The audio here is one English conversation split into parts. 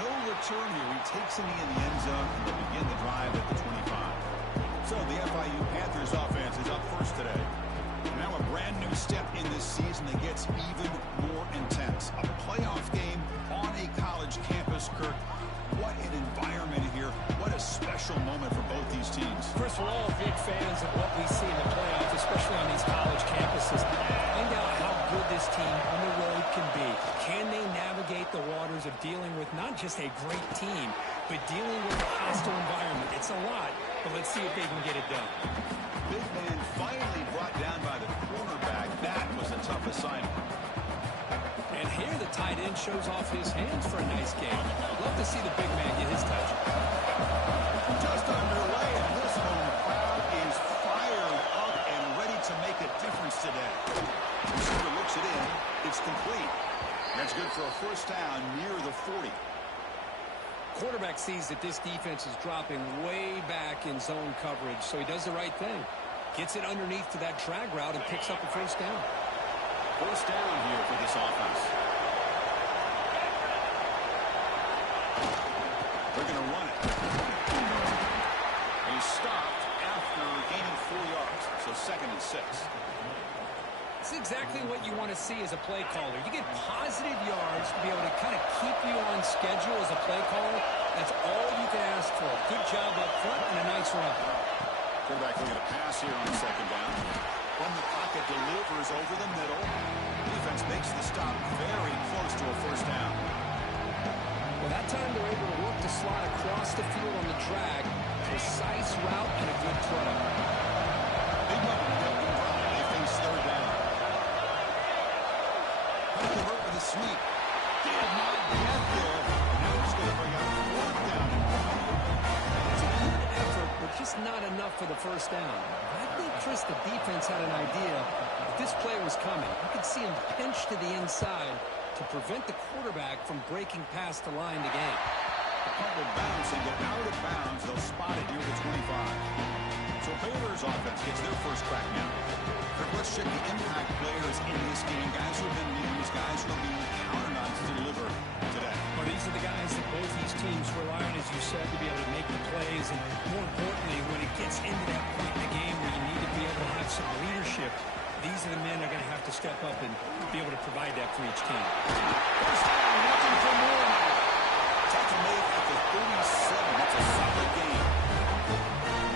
no return here. He takes him in the end zone and they begin the drive at the 25. So the FIU Panthers offense is up first today. Now a brand new step in this season that gets even more intense. A playoff game on a college campus, Kirk. What an environment here. What a special moment for both these teams. Chris, we're all big fans of what we see in the playoffs, especially on these college campuses. Find out how good this team on the road can be. Can they navigate the waters of dealing with not just a great team, but dealing with a hostile environment? It's a lot, but let's see if they can get it done. Big man finally brought down by the cornerback. That was a tough assignment. And here the tight end shows off his hands for a nice game. Love to see the big man get his touch. Just underway, and this home crowd is fired up and ready to make a difference today. Receiver looks it in. It's complete. That's good for a first down near the 40. Quarterback sees that this defense is dropping way back in zone coverage, so he does the right thing. Gets it underneath to that drag route and picks up a first down. First down here for this offense. They're going to run it. He's stopped after gaining 4 yards, so 2nd and 6. It's exactly what you want to see as a play caller. You get positive yards to be able to kind of keep you on schedule as a play caller. That's all you can ask for. Good job up front and a nice run. Quarterback looking to pass here on 2nd down. From the pocket, delivers over the middle. Defense makes the stop very close to a first down. Well, that time they're able to work the slot across the field on the drag. Precise route and a good throw. Big moment. They face 3rd down. Convert with a sweep. Did not get there. Now he's going to bring up 4th down. It's a good effort, but just not enough for the first down. I think, Chris, the defense had an idea that this play was coming. You could see him pinch to the inside to prevent the quarterback from breaking past the line to gain. The punt will bounce and go out of bounds. They'll spot it near the 25. So Baylor's offense gets their first crack now. Let's check the impact players in this game. Guys who have been leaders, guys who are being counted on to deliver today. Well, these are the guys that both these teams rely on, as you said, to be able to make the plays. And more importantly, when it gets into that point in the game where you need to be able to have some leadership, these are the men that are going to have to step up and be able to provide that for each team. First down, looking for more. Tackle made at the 37. That's a solid game.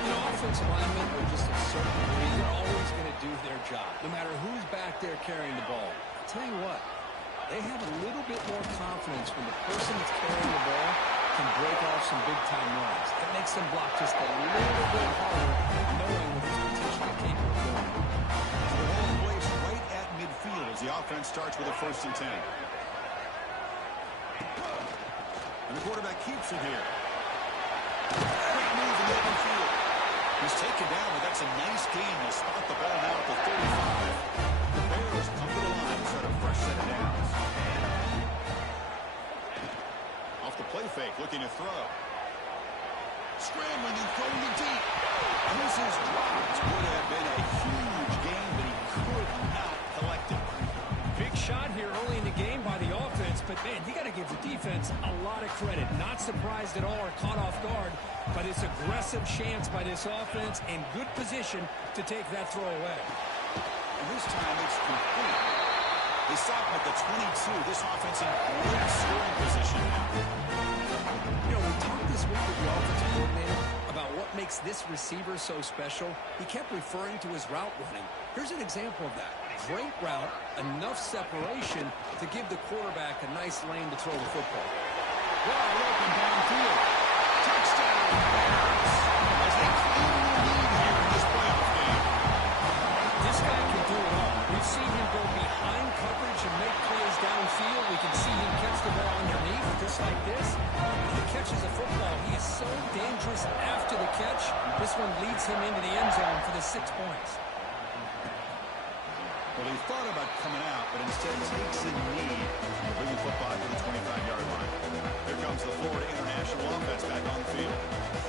You know, offensive linemen are just a certain degree. They're always going to do their job, no matter who's back there carrying the ball. I'll tell you what, they have a little bit more confidence when the person that's carrying the ball can break off some big-time runs. It makes them block just a little bit harder, knowing what he's potentially capable of doing. The ball placed right at midfield as the offense starts with a 1st and 10. And the quarterback keeps it here. Great move in the open field. He's taken down, but that's a nice gain. He'll spot the ball now at the 35. The Bears come to the line to start a fresh set of downs. Off the play fake, looking to throw. Scrambling and throwing it deep. And this is dropped. Would have been a huge gain, but he could not collect it. Big shot here early in the game by the offense, but man, you got to give the defense a lot of credit. Not surprised at all or caught off guard, but it's aggressive chance by this offense and good position to take that throw away. And this time it's complete. They stop at the 22. This offense in great scoring position now. You know, we talked this week with the offensive coordinator about what makes this receiver so special. He kept referring to his route running. Here's an example of that. Great route, enough separation to give the quarterback a nice lane to throw the football. Wide open downfield. Touchdown, Bears, as they claim the lead here in this playoff game. This guy can do it all. We've seen him go behind coverage and make plays downfield. We can see him catch the ball underneath, just like this. When he catches a football, he is so dangerous after the catch. This one leads him into the end zone for the 6 points. Well, he thought about coming out, but instead takes a knee, bringing the football to the 25-yard line. Here comes the Florida International offense back on the field.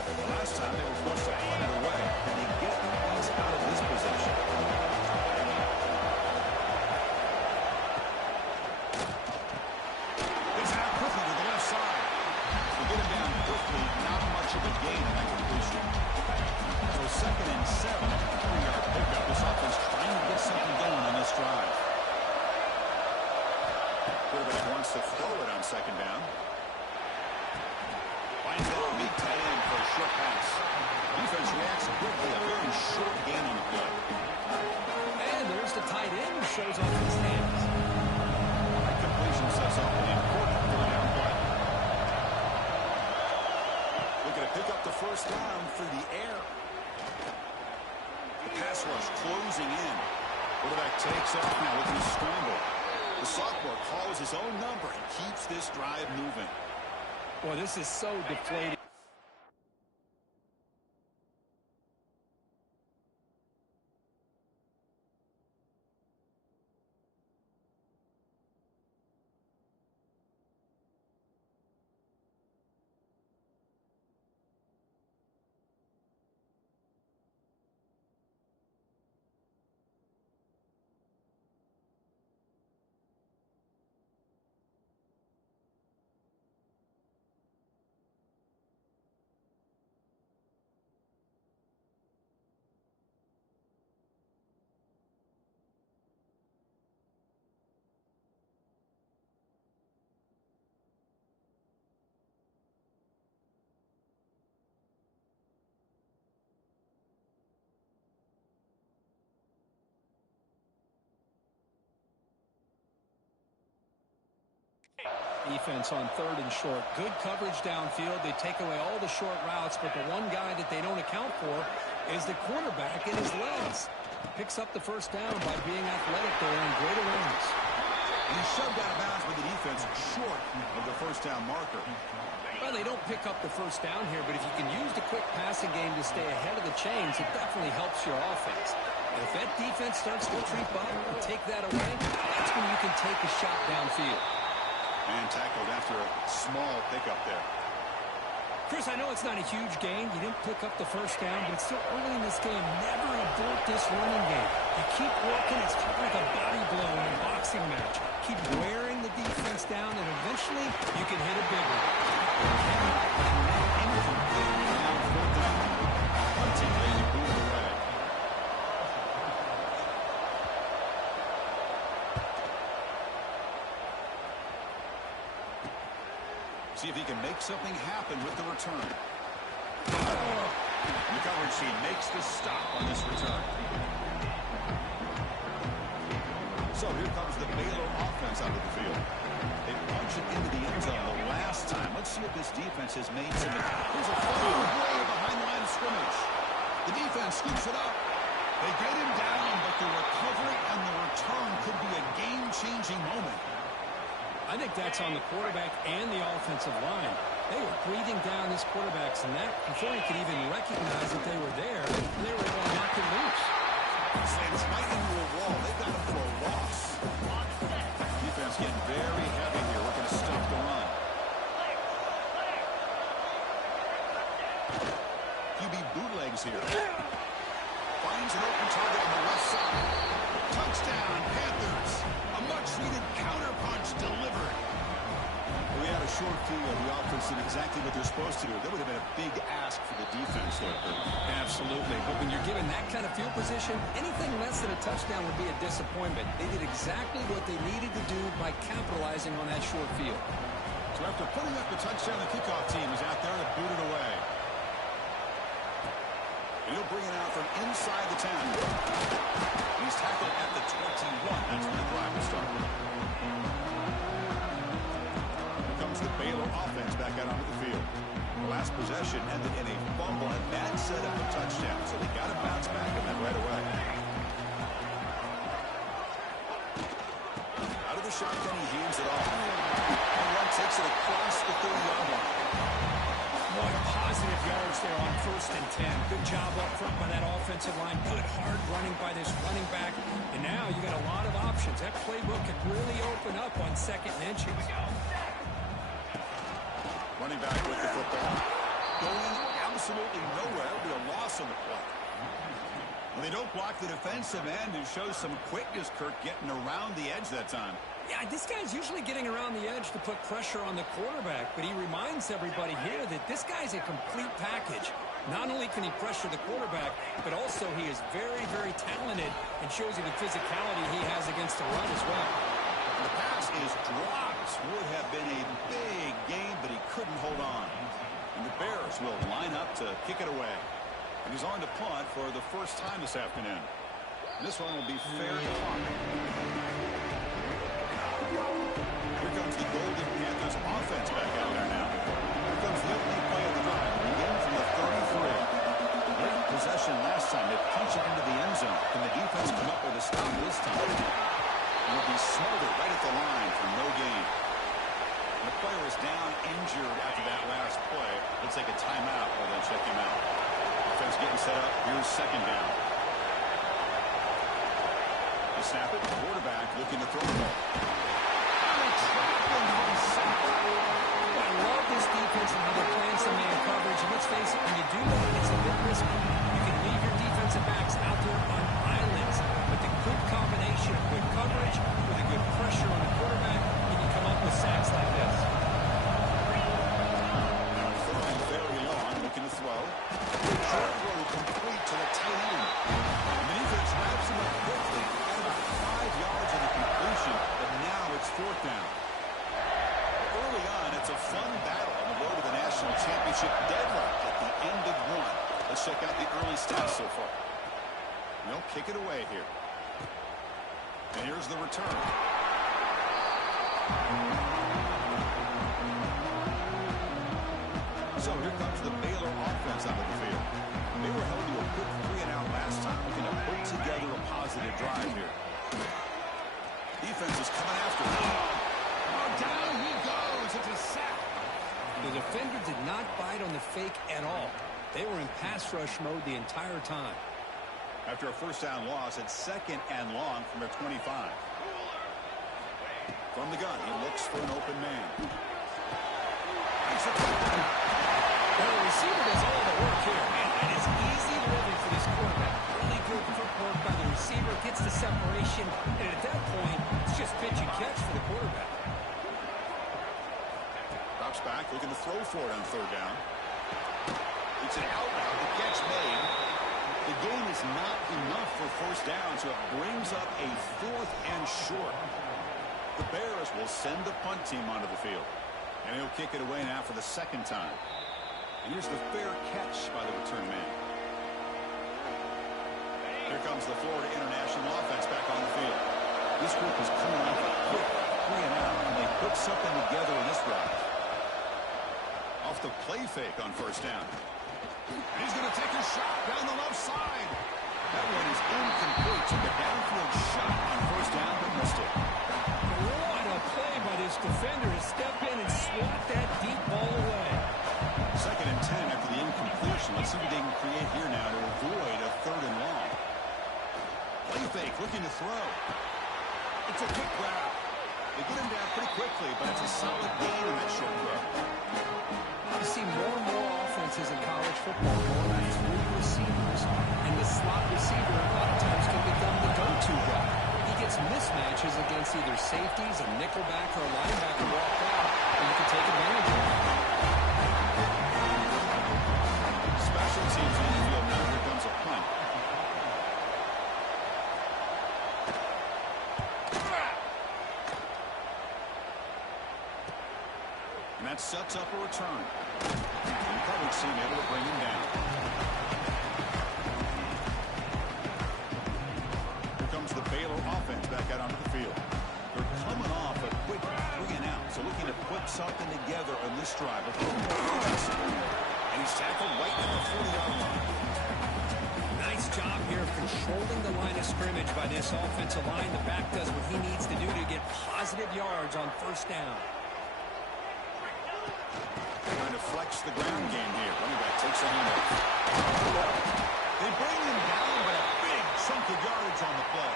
The last time they were forced to punt it away, and they get us out of this possession. It's out quickly to the left side. quickly, not much of a gain in that completion. So 2nd and 7, 3-yard pickup. This offense trying to get something going on this drive. Quarterback wants to throw it on 2nd down. Finds that big tight end for a short pass. Defense reacts quickly. A very short gain on the play. And there's the tight end who shows off his hands. That completion sets up an important 3-down play. Looking to pick up the 1st down through the air. The pass rush closing in. Quarterback takes off now looking to scramble. The sophomore calls his own number and keeps this drive moving. Boy, this is so deflating. Defense on 3rd and short. Good coverage downfield. They take away all the short routes, but the one guy that they don't account for is the cornerback in his legs. Picks up the 1st down by being athletic there and great awareness. And he's shoved out of bounds with the defense short of the 1st down marker. Well, they don't pick up the 1st down here, but if you can use the quick passing game to stay ahead of the chains, it definitely helps your offense. And if that defense starts to creep up and take that away, that's when you can take a shot downfield. And tackled after a small pickup there. Chris, I know it's not a huge gain. You didn't pick up the 1st down, but it's still early in this game. Never abort this running game. You keep working. It's kind of like a body blow in a boxing match. Keep wearing the defense down, and eventually you can hit a big one. See if he can make something happen with the return. The coverage team makes the stop on this return. So here comes the Baylor offense out of the field. They punch it into the end zone the last time. Let's see if this defense has made some. Here's a flying away behind the line of scrimmage. The defense scoops it up. They get him down, but the recovery and the return could be a game-changing moment. I think that's on the quarterback and the offensive line. They were breathing down this quarterback's neck before he could even recognize that they were there. They were able to knock him loose. Slams right into a wall. They got him for a loss. Defense getting very heavy here. We're going to stop the run. QB bootlegs here. Finds an open target on the left side. Touchdown, Panthers. A much-needed counterpunch delivered. We had a short field. The offense did exactly what they're supposed to do. That would have been a big ask for the defense there. Absolutely. But when you're given that kind of field position, anything less than a touchdown would be a disappointment. They did exactly what they needed to do by capitalizing on that short field. So after putting up the touchdown, the kickoff team is out there to boot it away. And he'll bring it out from inside the 10. He's tackled at the 21. That's when the drive will start. Here comes the Baylor offense back out onto the field. The last possession ended in a fumble and bad setup of touchdown, so they got to bounce back on that right away. Out of the shotgun, he hands it off. And one takes it across the 30-yard line. Boy, positive yards there on 1st and 10. Good job up front by that offensive line. Good hard running by this running back. And now you got a lot of options. That playbook could really open up on 2nd and inches. Running back with the football. Going absolutely nowhere. It'll be a loss on the play. Well, they don't block the defensive end, who shows some quickness, Kirk, getting around the edge that time. Yeah, this guy's usually getting around the edge to put pressure on the quarterback, but he reminds everybody here that this guy's a complete package. Not only can he pressure the quarterback, but also he is very, very talented and shows you the physicality he has against the run as well. The pass is dropped. Would have been a big game, but he couldn't hold on. And the Bears will line up to kick it away. And he's on to punt for the first time this afternoon. This one will be fair to punt. Here comes the Golden Panthers offense back out there now. Here comes the opening play of the drive. Begin from the 33. Great possession last time. They punch it into the end zone. Can the defense come up with a stop this time? It will be smothered right at the line for no gain. The player is down injured after that last play. Let's take a timeout while they check him out. Offense getting set up. Here's second down. They snap it. Quarterback looking to throw the ball. I love this defense and how they're playing some man coverage. And let's face it, when you do that, it's a bit risky. You can leave your defensive backs out there on islands, but the good combination of good coverage with a good pressure on the quarterback, and you come up with sacks like this. Now throwing very long, looking to throw. Short throw complete to the tight end. And the defense wraps him up quickly at about 5 yards of the completion, but now it's fourth down. Early on, it's a fun battle on the road to the national championship. Deadlock at the end of one. Let's check out the early stats so far. They'll kick it away here. And here's the return. So here comes the Baylor offense out of the field. They were held to a quick 3-and-out last time, looking to put together a positive drive here. Defense is coming after him. Down he goes. It's a sack. The defender did not bite on the fake at all. They were in pass rush mode the entire time. After a first down loss, it's second and long from their 25. From the gun, he looks for an open man. Well, the receiver does all the work here, and it's easy living for this quarterback. Really good footwork by the receiver, gets the separation, and at that point, it's just pitch and catch for the quarterback. Drops back, looking to throw for it on third down. It's an out route. The catch made. The gain is not enough for first down, so it brings up a fourth and short. The Bears will send the punt team onto the field. And he'll kick it away now for the second time. And here's the fair catch by the return man. Here comes the Florida International offense back on the field. This group is coming off a quick 3-and-out, and they put something together in this drive. Off the play fake on first down. And he's going to take a shot down the left side. That one is incomplete. Took a downfield shot on first down, but missed it. What a play by this defender to step in and swat that deep ball away. Second and 10 after the incompletion. Let's see what they can create here now to avoid a third and long. Play fake, looking to throw. It's a quick grab. They get him down pretty quickly, but it's a solid gain in that short throw. You see more and more offenses in college football going with 3 receivers, and the slot receiver a lot of times can become the go-to guy. He gets mismatches against either safeties, a nickelback, or a linebacker walk out, and you can take advantage of it. Special teams on the field now. Here comes a punt. And that sets up a return. And coverage team able to bring him down. Here comes the Baylor offense back out onto the field. They're coming off a quick 3-and-out, so looking to put something together on this drive. And he's tackled right at the 40-yard line. Nice job here of controlling the line of scrimmage by this offensive line. The back does what he needs to do to get positive yards on first down. Trying to flex the ground game here. Running back takes a handoff. They bring him down, but a big chunk of yardage on the play.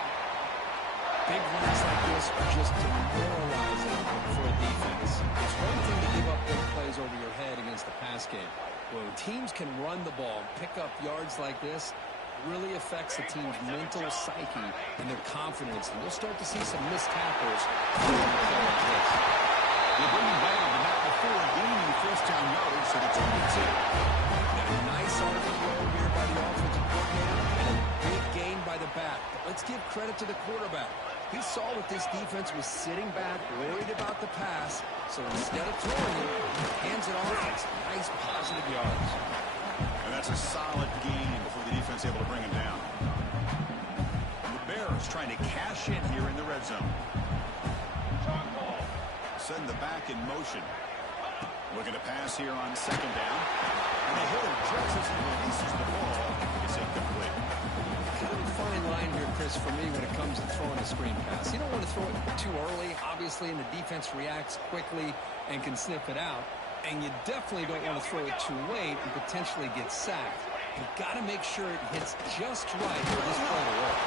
Big runs like this are just demoralizing for a defense. It's one thing to give up big plays over your head against the pass game. When teams can run the ball, pick up yards like this, really affects the team's mental psyche and their confidence. And we'll start to see some missed tackles like this. They bring him down, but not before gaining first down yardage, so the 22. A nice RPO here by the offensive coordinator and a big gain by the back. But let's give credit to the quarterback. He saw that this defense was sitting back, worried about the pass, so instead of throwing it, he hands it off. It's nice positive yards. And that's a solid gain before the defense able to bring him down. The Bears trying to cash in here in the red zone. Send the back in motion. Looking to pass here on second down. And they hit him just as he releases the ball. It's incomplete. Kind of a fine line here, Chris, for me when it comes to throwing a screen pass. You don't want to throw it too early, obviously, and the defense reacts quickly and can sniff it out. And you definitely don't want to throw it too late and potentially get sacked. You've got to make sure it hits just right for this play to work.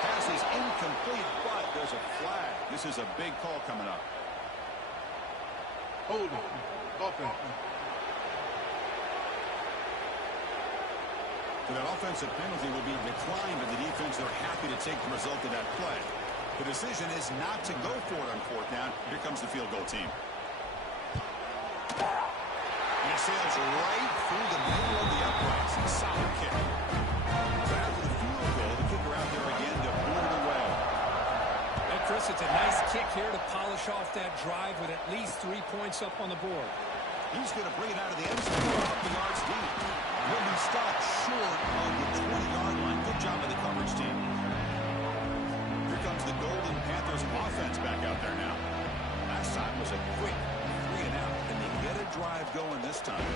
Pass is incomplete, but there's a flag. This is a big call coming up. Hold it. Offense. So that offensive penalty will be declined, but the defense, they're happy to take the result of that play. The decision is not to go for it on fourth down. Here comes the field goal team. And it sails right through the middle of the uprights. A solid kick. So after the field goal, the kicker out there again to boot it away. Hey, Chris, it's a nice kick here to polish off that drive with at least 3 points up on the board. He's going to bring it out of the end zone, a couple yards deep. He'll be stopped short of the 20-yard line. Good job by the coverage team. Here comes the Golden Panthers offense back out there now. Last time was a quick 3 and out, and they get a drive going this time.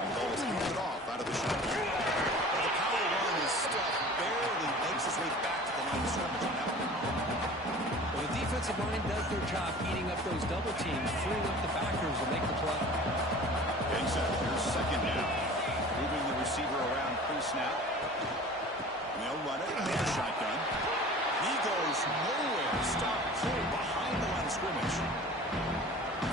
And the ball is handed off out of the shotgun. The power run is stuffed, barely makes his way back to the line of scrimmage on that one. Well, the defensive line does their job eating up those double teams, freeing up the backers to make the play. Getting set. Here's second down. Moving the receiver around pre-snap. And they'll run it. And the shotgun. He goes nowhere. Stop cold behind the line of scrimmage.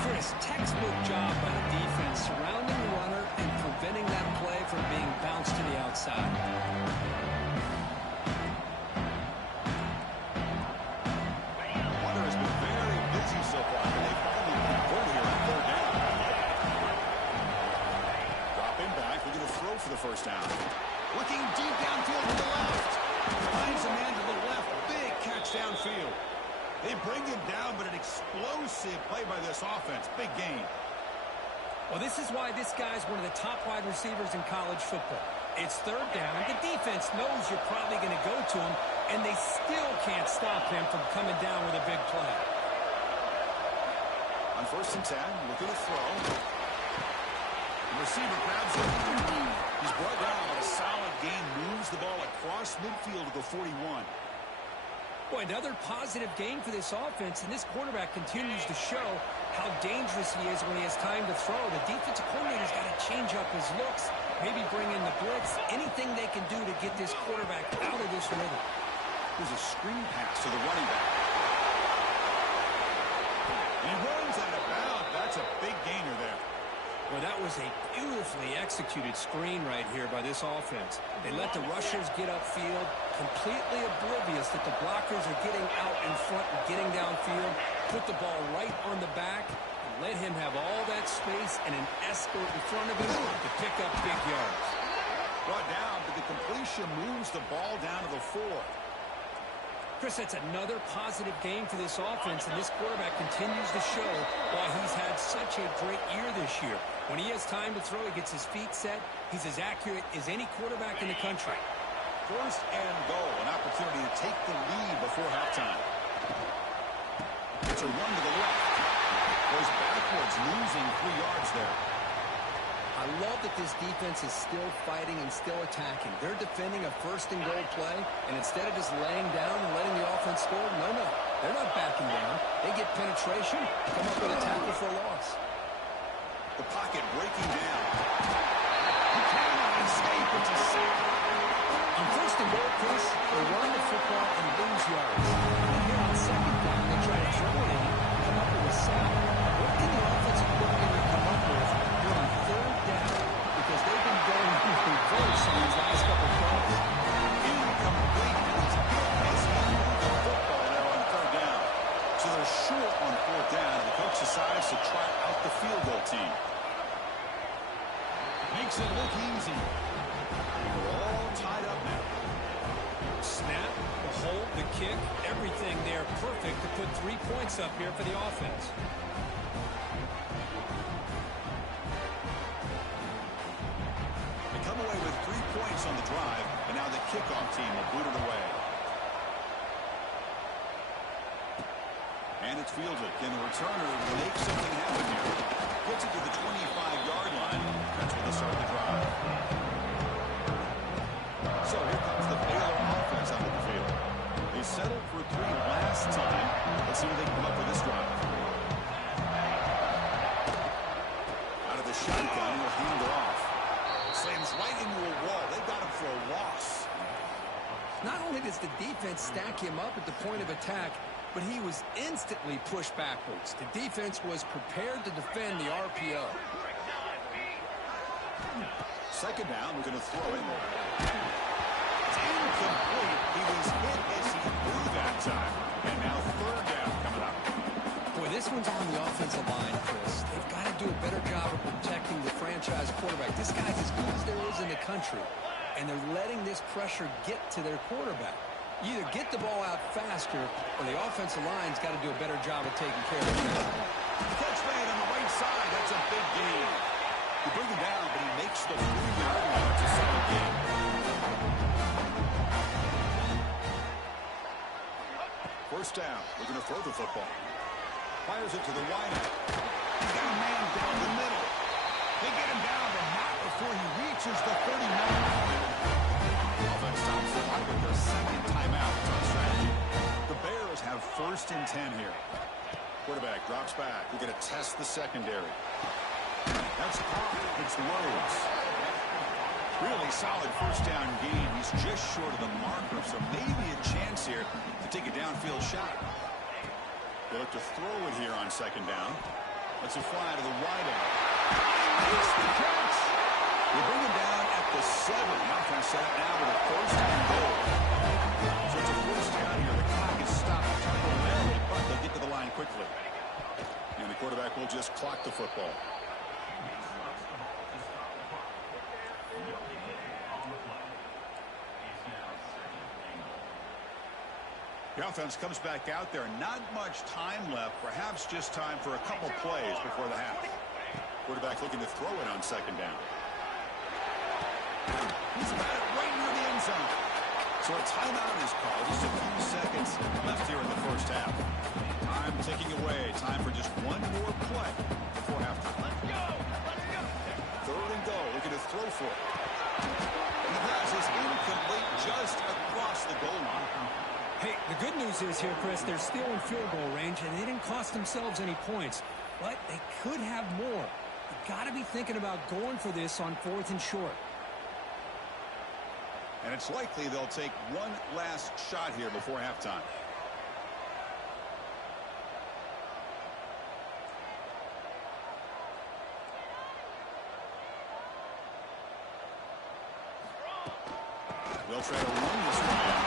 Chris, textbook job by the defense, surrounding the runner and preventing that play from being bounced to the outside. Hunter has been very busy so far, and they finally convert here on third down. Drop him back. We're going to throw for the first down. Looking deep downfield to the left. Finds a man to the left. Big catch downfield. They bring him down, but an explosive play by this offense. Big gain. Well, this is why this guy's one of the top wide receivers in college football. It's third down. The defense knows you're probably going to go to him, and they still can't stop him from coming down with a big play. On 1st and 10, looking to throw. The receiver grabs it. He's brought down, but a solid gain moves the ball across midfield to the 41. Boy, another positive gain for this offense, and this quarterback continues to show how dangerous he is when he has time to throw. The defensive coordinator's got to change up his looks, maybe bring in the blitz, anything they can do to get this quarterback out of this rhythm. There's a screen pass to the running back. He runs out of bounds. That's a big gainer there. Well, that was a beautifully executed screen right here by this offense. They let the rushers get upfield, completely oblivious that the blockers are getting out in front and getting downfield, put the ball right on the back, and let him have all that space and an escort in front of him to pick up big yards. Brought down, but the completion moves the ball down to the 4. Chris, that's another positive game for this offense, and this quarterback continues to show why he's had such a great year this year. When he has time to throw, he gets his feet set. He's as accurate as any quarterback in the country. 1st and goal, an opportunity to take the lead before halftime. It's a run to the left. Goes backwards, losing 3 yards there. I love that this defense is still fighting and still attacking. They're defending a 1st and goal play, and instead of just laying down and letting the offense score, no, they're not backing down. They get penetration, come up with a tackle for a loss. The pocket breaking down. He cannot escape. It's a sack. On 1st and goal, Chris, they run the football and lose yards. And here on 2nd down, they try to throw it kick. Everything there perfect to put 3 points up here for the offense. They come away with 3 points on the drive, and now the kickoff team will boot it away. And it's fielded. Can the returner make something happen here? Gets it to the 25-yard line. That's where they start the drive. So here comes the Baylor offense out of the field. They settled for 3 last time. Let's see what they can come up with this drive. Out of the shotgun, he'll hand it off. Slams right into a wall. They got him for a loss. Not only does the defense stack him up at the point of attack, but he was instantly pushed backwards. The defense was prepared to defend the RPO. Second down, we're going to throw it. It's incomplete. He was hit as he threw that time. And now third down coming up. Boy, this one's on the offensive line, Chris. They've got to do a better job of protecting the franchise quarterback. This guy's as good as there is in the country. And they're letting this pressure get to their quarterback. You either get the ball out faster, or the offensive line's got to do a better job of taking care of it. Catch made on the right side. That's a big gain. You bring him down, but he makes the 3-yard line. It's a solid gain. First down. We're going to throw the football. Fires it to the wideout. He's got a man down the middle. They get him down, but not before he reaches the 39. Offense stops the clock with their second timeout. It's on strategy. The Bears have 1st and 10 here. Quarterback drops back. They're going to test the secondary. That's caught. It's Rhodes. Really solid first down game. He's just short of the marker, so maybe a chance here to take a downfield shot. They look to throw it here on second down. Let's it fly to the wideout. Makes the catch. They bring him down at the 7. Offense set up now with a 1st and goal. So it's a 1st down here. The clock is stopped temporarily, but they'll get to the line quickly. And the quarterback will just clock the football. The offense comes back out there. Not much time left. Perhaps just time for a couple plays before the half. Quarterback looking to throw it on second down. He's got it right near the end zone. So a timeout is called. Just a few seconds left here in the first half. Time ticking away. Time for just one more play before halftime. Let's go. Let's go. 3rd and goal. Looking to throw for it. And the pass is incomplete just across the goal line. Hey, the good news is here, Chris, they're still in field goal range, and they didn't cost themselves any points. But they could have more. You've got to be thinking about going for this on 4th and short. And it's likely they'll take one last shot here before halftime. They'll try to run this one in.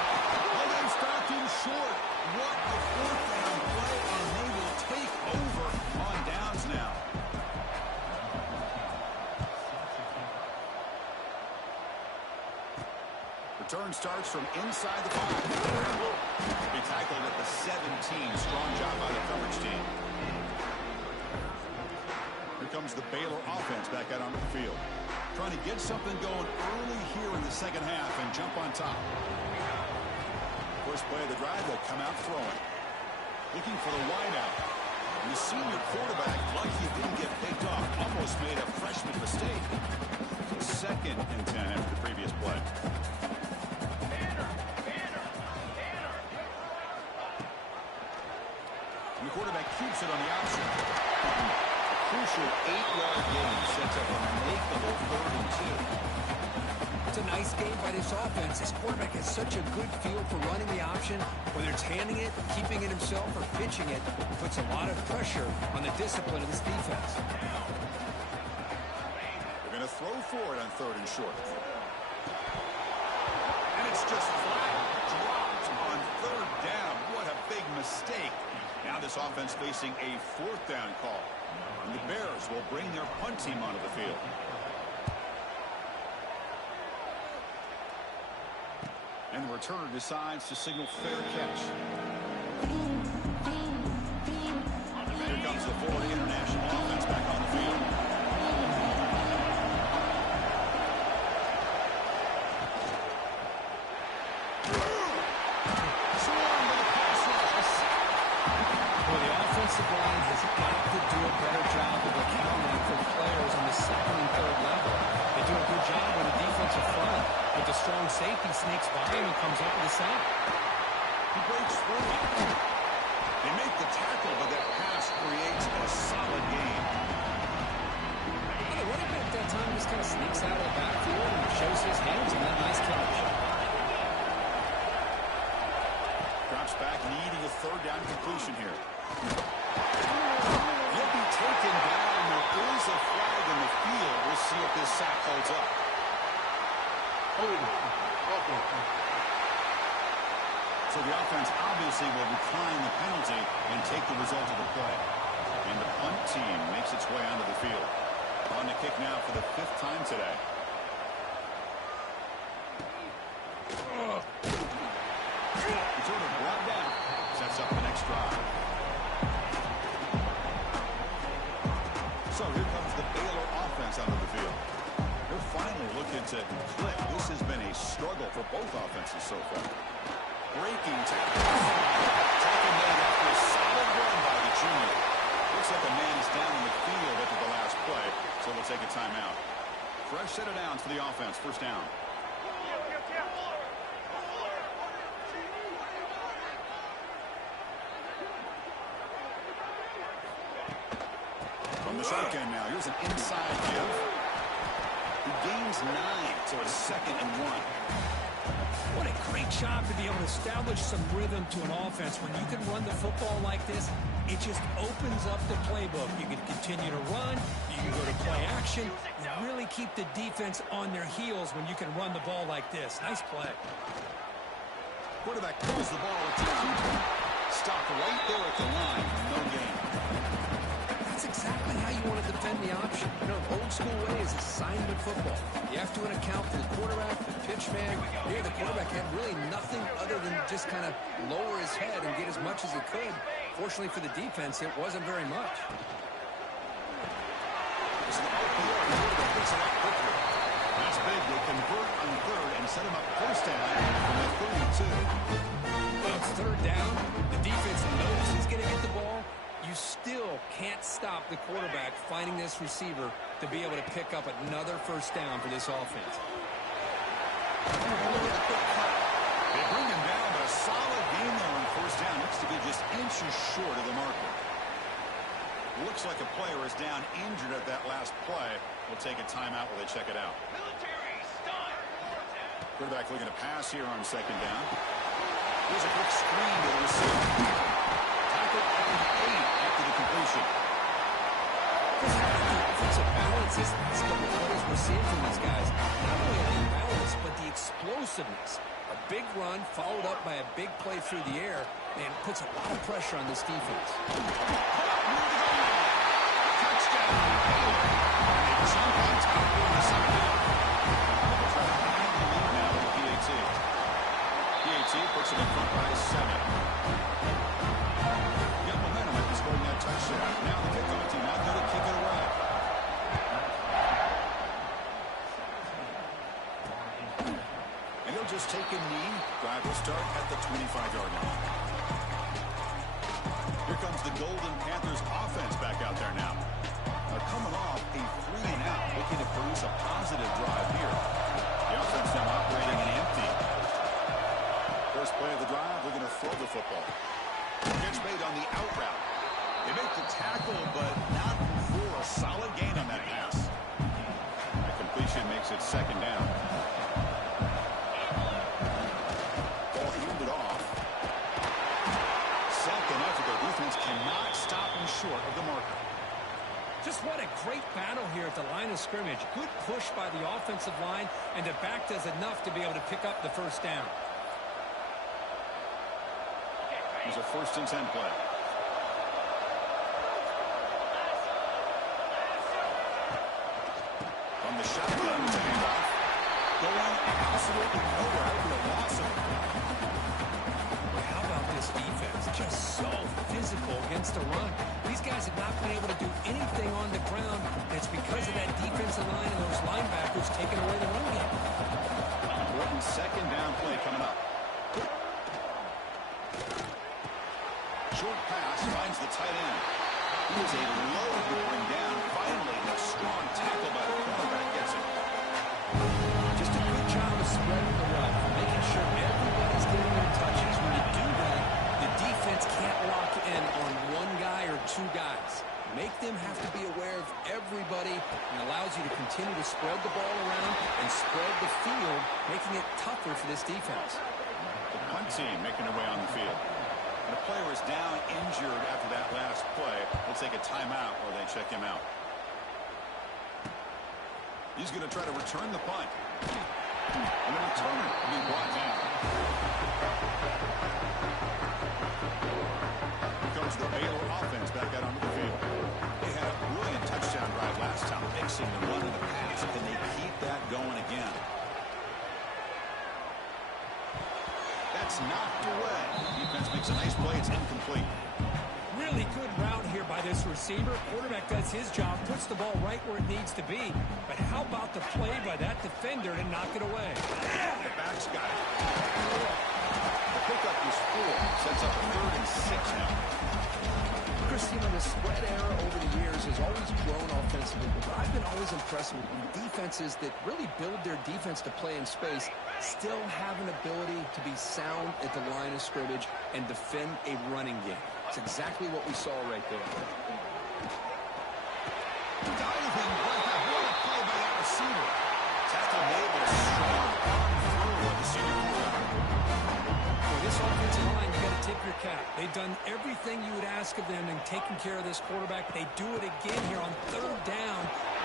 Oh, they stopped him short. What a 4th down play, and they will take over on downs now. Return starts from inside the 5. They tackled at the 17. Strong job by the coverage team. Here comes the Baylor offense back out onto the field. Trying to get something going early here in the second half and jump on top. First play of the drive, they'll come out throwing. Looking for the wideout. And the senior quarterback, lucky he didn't get picked off, almost made a freshman mistake. So 2nd and 10 after the previous play. And the quarterback keeps it on the outside. A crucial 8-yard gain sets up a makeable 3rd and 2. It's a nice game by this offense. This quarterback has such a good feel for running the option. Whether it's handing it, keeping it himself, or pitching it, puts a lot of pressure on the discipline of this defense. They're going to throw for it on 3rd and short. And it's just flat dropped on 3rd down. What a big mistake. Now this offense facing a 4th down call. And the Bears will bring their punt team onto the field. And the returner decides to signal fair catch. Here comes the Florida International offense back on the field. Well, the offensive line has got to do a better job of accounting for players on the second and third level. They do a good job on the defensive front, but the strong safety sneaks by him and comes up with a sack. He breaks through. They make the tackle, but that pass creates a solid gain. Well, the running back that time just kind of sneaks out of the backfield and shows his hands on that nice catch. Drops back, needing a third down completion here. He'll be taken down. There is a flag in the field. We'll see if this sack holds up. So the offense obviously will decline the penalty and take the result of the play. And the punt team makes its way onto the field. On the kick now for the 5th time today. Returner brought down. Sets up the next drive. So here comes the Baylor offense onto the field. They're finally looking to click. This has been a struggle for both offenses so far. Breaking tackle. Taken made after a solid run by the junior. Looks like a man is down in the field after the last play, so we'll take a timeout. Fresh set of downs for the offense. First down. From the shotgun now, here's an inside give. He gains 9, so it's 2nd and 1. What a great job to be able to establish some rhythm to an offense. When you can run the football like this, it just opens up the playbook. You can continue to run, you can go to play action, and really keep the defense on their heels when you can run the ball like this. Nice play. Quarterback pulls the ball at 2. Stopped right there at the line. No gain. That's exactly how you want to defend the option. You know, old school way is assignment football. You have to account for the quarterback, the pitch man. Here, the quarterback had really nothing other than just kind of lower his head and get as much as he could. Fortunately for the defense, it wasn't very much. This is the RPO. The quarterback picks it up quickly. That's big. They convert on 3rd and set him up first down from the 32. Well, it's 3rd down. The defense knows he's going to get the ball. You still can't stop the quarterback finding this receiver to be able to pick up another first down for this offense. They bring him down, but a solid gain there on first down. Looks to be just inches short of the marker. Looks like a player is down injured at that last play. We'll take a timeout while they check it out. Quarterback looking to pass here on 2nd down. Here's a quick screen to the receiver. Tackled at the 8 after the completion. The offensive balance is this couple of plays we're seeing from these guys. Not only are they balanced, but the explosiveness. A big run followed up by a big play through the air, and it puts a lot of pressure on this defense. Touchdown. And they jump on top of the second down. They'll try to hang the lead now with the PAT. PAT puts it in front by 7. Got momentum after scoring that touchdown. Now the kickoff team out there to kick it away. And they'll just take a knee. Drive will start at the 25-yard line. Here comes the Golden Panthers offense back out there now. They're coming off a 3-and-out, looking to produce a positive drive here. The offense now operating in empty. First play of the drive, they're going to throw the football. Catch made on the out route. They make the tackle, but not for a solid gain on that pass. The completion makes it 2nd down. Ball handed off. Sacked enough that their defense cannot stop them short of the marker. Just what a great battle here at the line of scrimmage. Good push by the offensive line, and the back does enough to be able to pick up the first down. Here's a 1st and 10 play. From the shotgun, handoff. Going absolutely nowhere after the loss of it. How about this defense? Just so physical against the run. These guys have not been able to do anything on the ground. And it's because of that defensive line and those linebackers taking away the run game. Important second down play coming up. Short pass finds the tight end. He is a load to bring down. Finally, a strong tackle by the cornerback gets him. Just a good job of spreading the run, making sure everybody's getting their touches. When you do that, the defense can't lock in on one guy or two guys. Make them have to be aware of everybody and allows you to continue to spread the ball around and spread the field, making it tougher for this defense. The punt team making their way on the field. And a player is down injured after that last play. We'll take a timeout or they check him out. He's going to try to return the punt. And the returner will be brought down. Here comes the Baylor offense back out onto the field. They had a brilliant touchdown drive last time, mixing the run and the pass. Can they keep that going again? That's knocked away. Defense makes a nice play. It's incomplete. Really good route here by this receiver. Quarterback does his job, puts the ball right where it needs to be. But how about the play by that defender to knock it away? The back's got it. The pickup is 4. Sets up a 3rd and 6 now. Christina, the spread era over the years has always grown offensively, but I've been always impressed with defenses that really build their defense to play in space, still have an ability to be sound at the line of scrimmage and defend a running game. It's exactly what we saw right there. Diving, what a play by that receiver. Tackle made with a strong arm throw of the senior quarterback. For this offensive line, you got to tip your cap. They've done everything you would ask of them in taking care of this quarterback. They do it again here on 3rd down,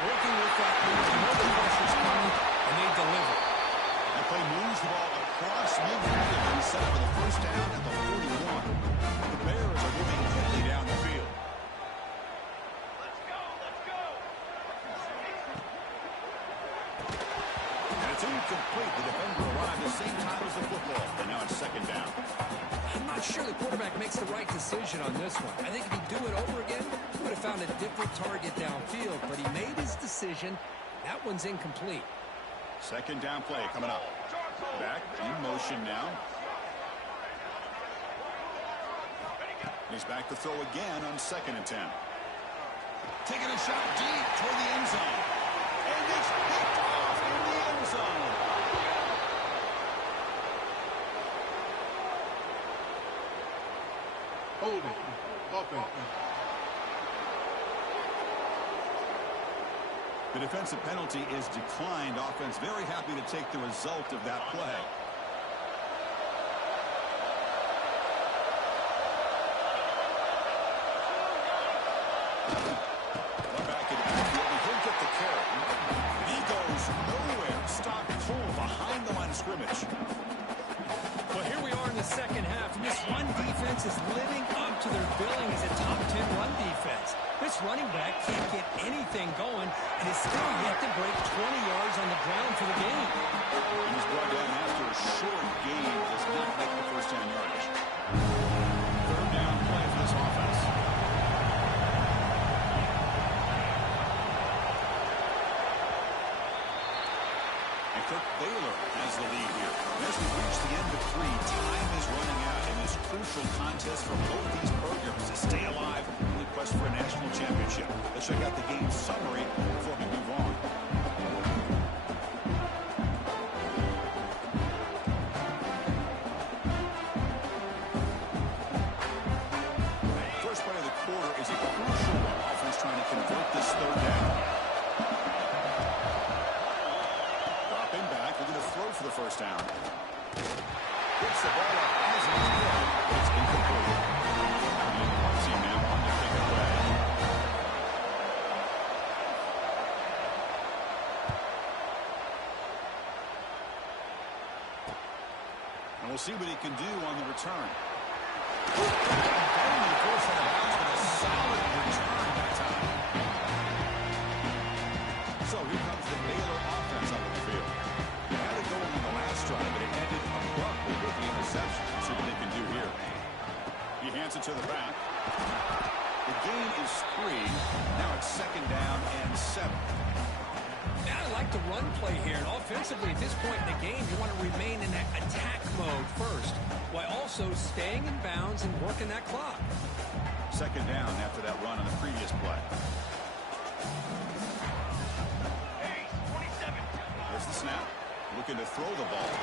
working with that lead. You know the pressure's coming, and they deliver. That play moves the ball across midfield and set up for the first down at the 41. The Bears are moving quickly down the field. Let's go! And it's incomplete. The defender arrived at the same time as the football. And now it's 2nd down. I'm not sure the quarterback makes the right decision on this one. I think if he'd do it over again, he would have found a different target downfield. But he made his decision. That one's incomplete. 2nd down play coming up. Back in motion now. He's back to throw again on 2nd and 10. Taking a shot deep toward the end zone. And it's picked off in the end zone. Holding. Offense. The defensive penalty is declined. Offense very happy to take the result of that play. Back in backfield, and he'll get the carry. He goes nowhere. Stop cold behind the line of scrimmage. Well, here we are in the second half, and this run defense is living up to their billing as a top 10 run defense. This running back can't get anything going and is still yet to break 20 yards on the ground for the game. And he's brought down after a short gain. Does not make the first down yardage. 3rd down play for this offense. And Cook Baylor has the lead here. As we reach the end of 3, time is running out in this crucial contest for both these programs to stay alive in the quest for a national championship. Let's check out the game summary before we move on. First play of the quarter is a crucial one. Offense trying to convert this 3rd down. Dropping back, looking to throw for the first down. Gets the ball up as it's good. It's incomplete. And the punt team now on to pick it away. And we'll see what he can do on the return. Only force out of bounds, but a solid return that time. So here comes the Baylor offense up the field. They had it going in the last Sends it to the back. The gain is 3. Now it's 2nd down and 7. Yeah, I like the run play here. And offensively, at this point in the game, you want to remain in that attack mode first, while also staying in bounds and working that clock. 2nd down after that run on the previous play. There's the snap. Looking to throw the ball.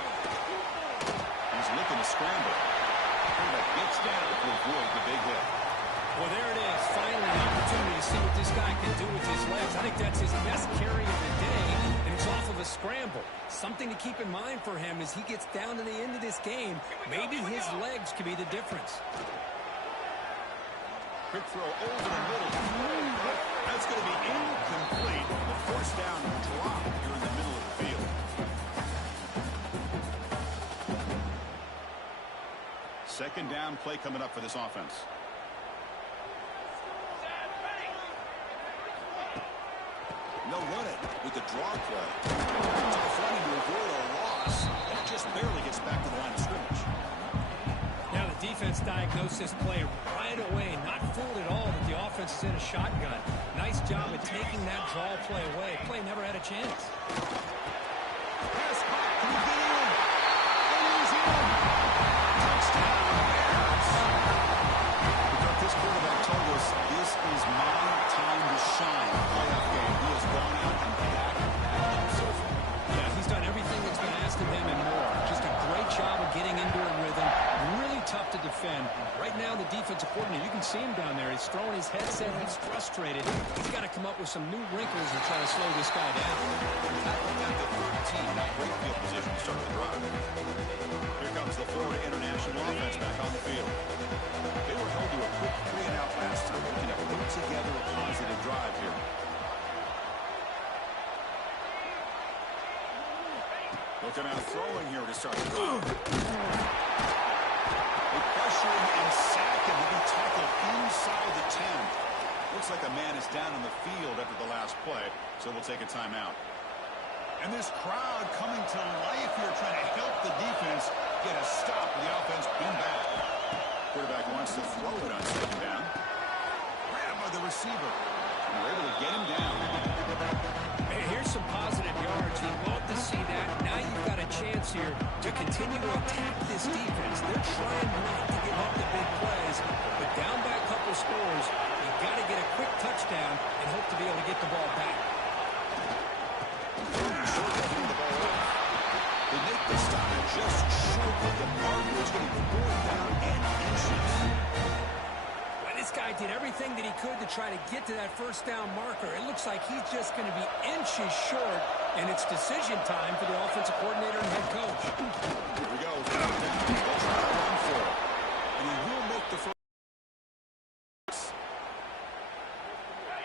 He's looking to scramble. Quarterback gets down to avoid the big hit. Well, there it is. Finally, an opportunity to see what this guy can do with his legs. I think that's his best carry of the day, and it's off of a scramble. Something to keep in mind for him as he gets down to the end of this game. Maybe his legs could be the difference. Quick throw over the middle. That's going to be incomplete. The force down drop here in the middle of the field. Second down play coming up for this offense. They'll run it with the draw play. Tough running to avoid a loss. And it just barely gets back to the line of scrimmage. Now the defense diagnosed this play right away. Not fooled at all that the offense is in a shotgun. Nice job of taking that draw play away. Play never had a chance. Pass hot to the field. And he's in. Touchdown Bears. Because this quarterback told us this is my time to shine. Playoff game. He has gone out and back so far. Yeah, he's done everything that's been asked of him and more. Just a great job of getting into a rhythm. Really tough to defend. Right now, the defensive coordinator, you can see him down there. He's throwing his headset. He's frustrated. He's got to come up with some new wrinkles and try to slow this guy down. Tackling at the 13, not great field position to start the drive. Here comes the Florida International offense back on the field. They were held to a quick 3-and-out last time, looking to put together a positive drive here. Looking out throwing here to start the drive. They pressure him and sack him. He can tackle inside the 10. Looks like a man is down on the field after the last play, so we'll take a timeout. And this crowd coming to life here, trying to help the defense get a stop with the offense being back. Quarterback wants to throw it on 2nd down. Grabbed by the receiver. And they're able to get him down. Hey, here's some positive yards. You'd love to see that. Now you've got a chance here to continue to attack this defense. They're trying not to give up the big plays, but down by a couple scores, you've got to get a quick touchdown and hope to be able to get the ball back. They make the stop just short of the mark. It's going to be 4th down and inches. Well, this guy did everything that he could to try to get to that 1st down marker. It looks like he's just going to be inches short, and it's decision time for the offensive coordinator and head coach. Here we go. 4th down. They'll try to run for it. And he will make the first.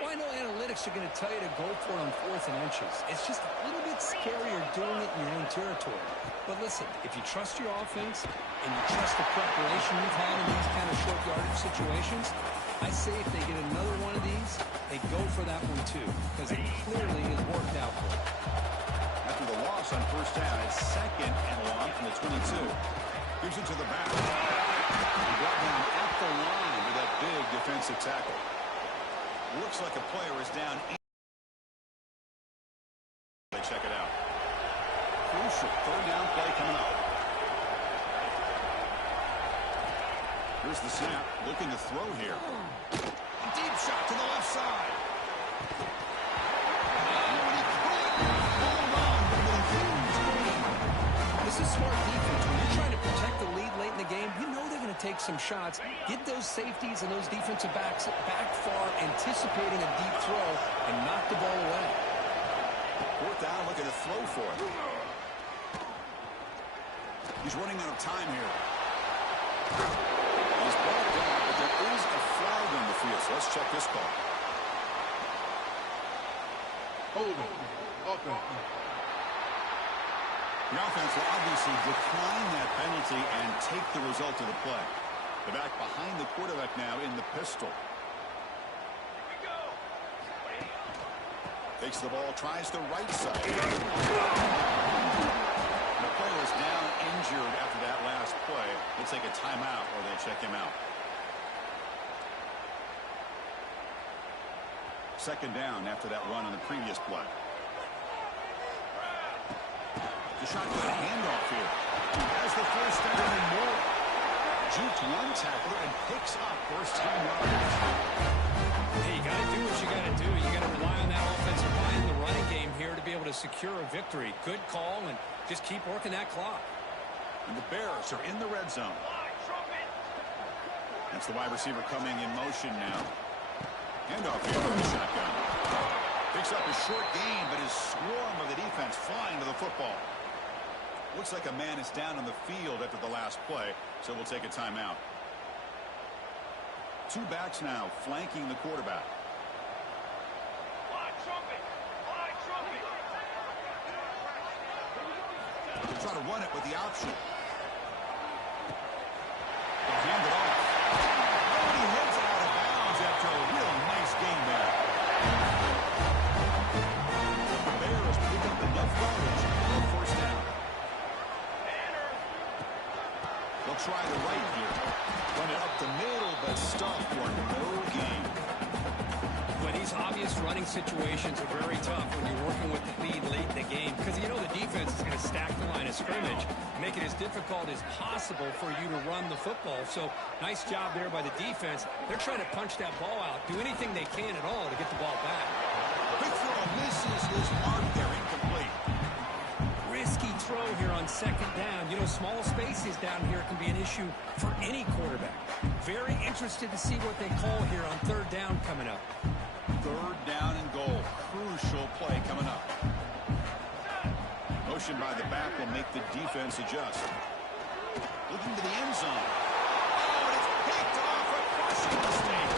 Well, I know analytics are going to tell you to go for it on 4th and inches. It's just a little bit scarier doing it in your own territory. But listen, if you trust your offense and you trust the preparation you've had in these kind of short yardage situations, I say if they get another one of these, they go for that one too, because it clearly has worked out for them. After the loss on 1st down, it's 2nd and long from the 22. Gives it to the back. He brought down at the line with that big defensive tackle. Looks like a player is down. They check it out. Crucial 3rd down play coming up. Here's the snap. Looking to throw here. Deep shot to the left side. This is smart defense. When you're trying to protect the lead late in the game, you know they're going to take some shots. Get those safeties and those defensive backs back far, anticipating a deep throw, and knock the ball away. 4th down, looking to throw for it. He's running out of time here. He's brought down, but there is a flag on the field, so let's check this call. Holding. Offense. The offense will obviously decline that penalty and take the result of the play. The back behind the quarterback now in the pistol. Takes the ball, tries the right side. The player is down injured after that last play. They'll take a timeout or they'll check him out. Second down after that run on the previous play. The shotgun handoff here. He has the first down and more. Juked one tackler and picks up first down yards. Hey, you got to do what you got to do. You got to rely on that offensive line in the running game here to be able to secure a victory. Good call, and just keep working that clock. And the Bears are in the red zone. That's the wide receiver coming in motion now. Handoff here from the shotgun. Picks up a short gain, but his swarm of the defense flying to the football. Looks like a man is down on the field after the last play, so we'll take a timeout. Two backs now flanking the quarterback. They'll try to run it with the option. They'll hand it off. Oh, he heads out of bounds after a real nice gain there. The Bears pick up enough yardage for a first down. They'll try the right here. Run it up the middle, but stop for no gain. Well, these obvious running situations are very tough when you're working with the lead late in the game because you know the defense is going to stack the line of scrimmage, make it as difficult as possible for you to run the football. So nice job there by the defense. They're trying to punch that ball out, do anything they can at all to get the ball back. Quick throw misses his mark there, incomplete. Risky throw here on second down. You know, small spaces down here can be an issue for any quarterback. Very interested to see what they call here on third down coming up. Third down and goal. Crucial play coming up. Motion by the back will make the defense adjust. Looking to the end zone. Oh, and it's picked off. A crushing mistake.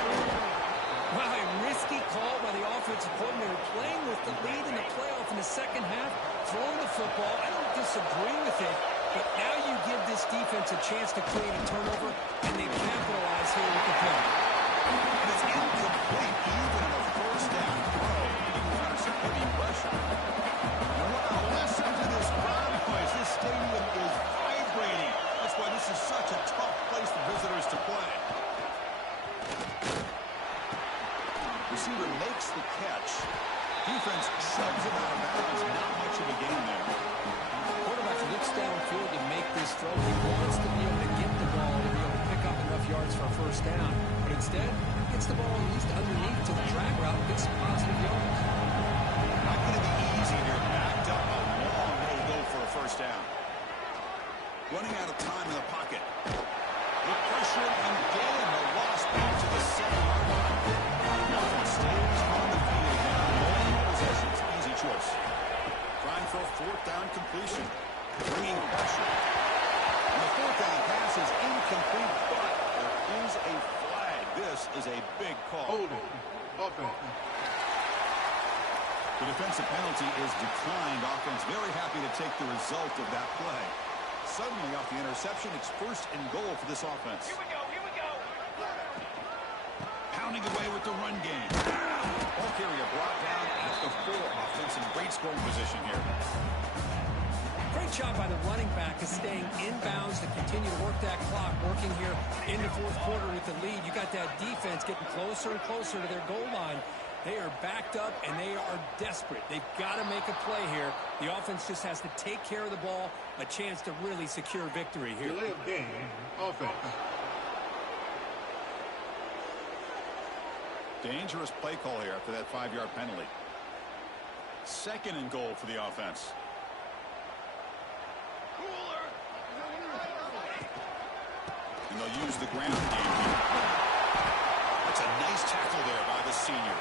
Wow, a risky call by the offensive coordinator, playing with the lead in the playoff in the second half, throwing the football. I don't disagree with it, but now you give this defense a chance to create a turnover, and they capitalize here with the pick. And it's incomplete, even in a first down throw. Even under some heavy pressure. Wow, listen to this crowd noise. This stadium is vibrating. That's why this is such a tough place for visitors to play. Receiver makes the catch. Defense shoves it out of bounds. Not much of a gain there. Quarterback looks downfield to make this throw. He wants to be able to get the ball to be able to pick up enough yards for a first down. But instead, gets the ball at least underneath to the drag route and gets some positive yards. Not going to be easy here. Backed up a long way to go for a first down. Running out of time in the pocket. The pressure and gain. The loss back to the 7-yard line. Offense stays on the field now. Long possessions. Easy choice. Trying for a fourth down completion. Bringing pressure. And the fourth down pass is incomplete, but there is a flag. This is a big call. Holding. Offense. The defensive penalty is declined. Offense very happy to take the result of that play. Suddenly off the interception, it's first and goal for this offense. Here we go. Pounding away with the run game. Ball carrier brought down at the 4. Offense in great scoring position here. Great job by the running back of staying inbounds to continue to work that clock, working here in the fourth quarter with the lead. You got that defense getting closer and closer to their goal line. They are backed up, and they are desperate. They've got to make a play here. The offense just has to take care of the ball, a chance to really secure victory here. Delay of game. Offense. Dangerous play call here after that 5-yard penalty. Second and goal for the offense. And they'll use the ground game here. That's a nice tackle there by the senior.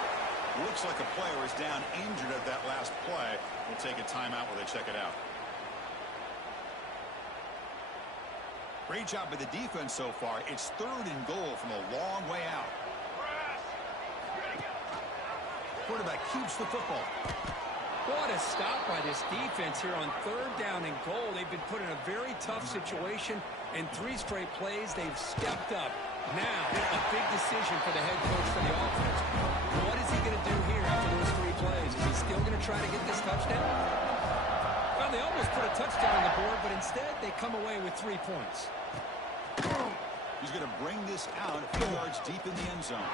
Looks like a player is down injured at that last play. We'll take a timeout while they check it out. Great job by the defense so far. It's third and goal from a long way out. Quarterback keeps the football. What a stop by this defense here on third down and goal. They've been put in a very tough situation. In 3 straight plays, they've stepped up. Now, a big decision for the head coach for the offense. What is he going to do here after those 3 plays? Is he still going to try to get this touchdown? Well, they almost put a touchdown on the board, but instead they come away with 3 points. He's going to bring this out a few yards deep in the end zone.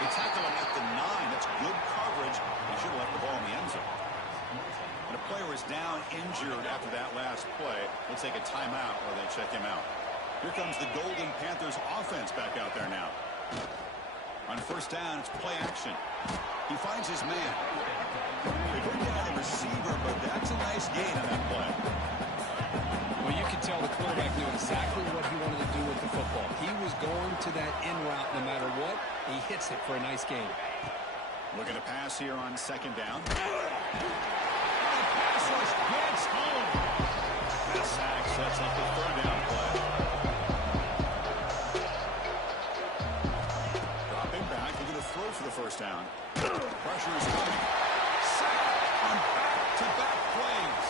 They tackle him at the 9. That's good coverage. They should have left the ball in the end zone. And a player is down injured after that last play. They'll take a timeout or they check him out. Here comes the Golden Panthers offense back out there now. On first down, it's play action. He finds his man. They bring down the receiver, but that's a nice gain on that play. Well, you can tell the quarterback knew exactly what he wanted to do with the football. He was going to that in route no matter what. He hits it for a nice gain. Looking to pass here on second down. Pass rush gets home. That sack sets up the third down play. Dropping back, looking to throw for the first down. Pressure is coming. Sack on back-to-back plays.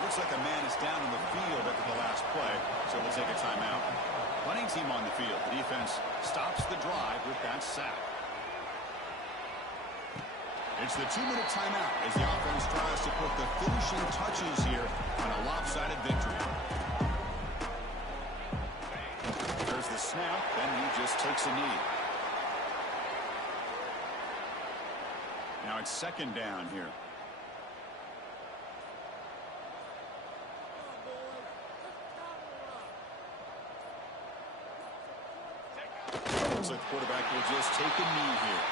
Looks like a man is down on the field after the last play, so we'll take a timeout. Running team on the field. The defense stops the drive with that sack. It's the 2-minute timeout as the offense tries to put the finishing touches here on a lopsided victory. There's the snap, then he just takes a knee. Now it's second down here. Looks like the quarterback will just take a knee here.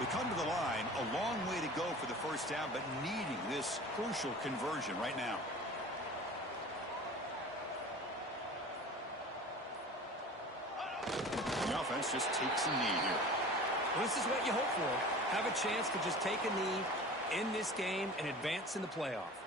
We come to the line, a long way to go for the first down, but needing this crucial conversion right now. The offense just takes a knee here. Well, this is what you hope for. Have a chance to just take a knee in this game and advance in the playoff.